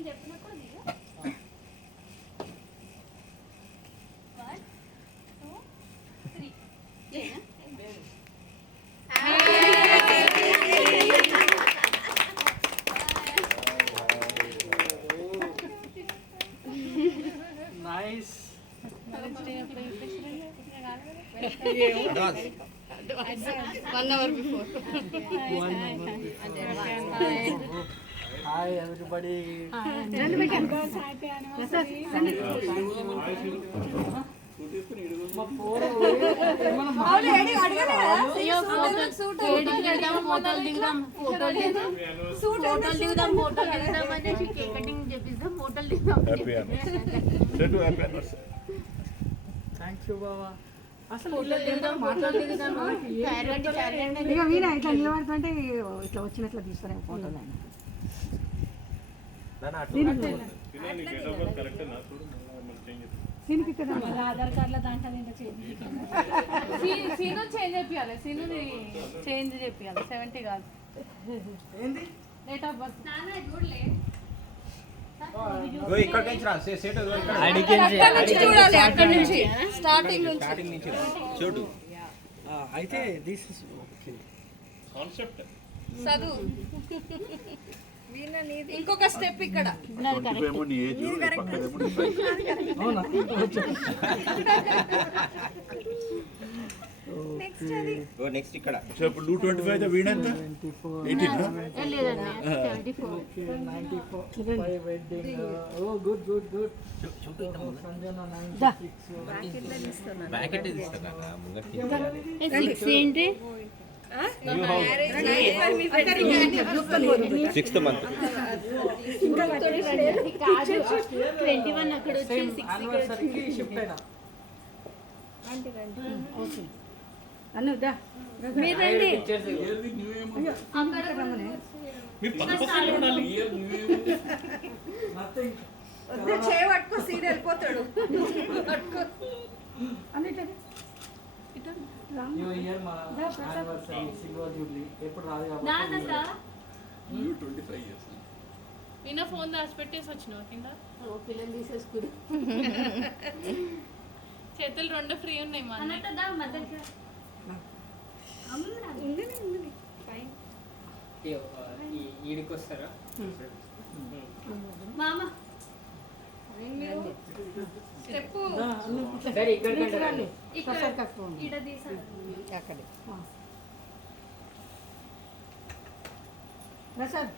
నేను చెప్పినప్పుడు దిగు. 1 2 3 nice. 1 hour before. Hi everybody. Thank you బాబా. అసలు ఇక వీణ ఇట్లా నిలబడుతుంటే ఇట్లా వచ్చినట్లు తీస్తారేమో ఫోటోలు. దీనికి ఇక్కడ ఆధార్ కార్డులో దాంట్లో సీను చేంజ్ చేయాలి. సీను చేంజ్ చేయాలి. 70 కాదు ఏంది డేట్ ఆఫ్ బర్త్. చూడలే చూడాలి అక్కడ నుంచి స్టార్టింగ్ నుంచి చూడు. అయితే దిస్ ఇస్ కాన్సెప్ట్ చదువు. ఇంకొక స్టెప్ ఇక్కడ. నెక్స్ట్ ఇక్కడ ఇప్పుడు 225 వీణ ఎంత 18 wedding. Oh good good good. Sanjana 96 బ్యాకెట్ ఇస్తారా ముంగటి 6 ఏంటి 6th మంత్ 21 అక్కడ వచ్చి 6 యానివర్సరీకి షిఫ్ట్ అయినా. ఓకే అనుదా మీరు రండి. నథింగ్. చేయబట్టుకో సీడ్ వెళ్ళిపోతాడు. న్యూ ఇయర్ మా యానివర్సరీ సిల్వర్ జూబ్లీ ఎప్పుడు రాదు కాబట్టి you 25 years వినా ఫోన్ దాచిపెట్టేసి వచ్చినావు కింద. పిల్లలు తీసేసుకుని చేతులు 2 ఫ్రీ ఉన్నాయి. మా ఈడికి వస్తారా? మామ స్టెప్ సరే ఇక్కడ ఇడ తీసాడు అక్కడే ప్రసాద్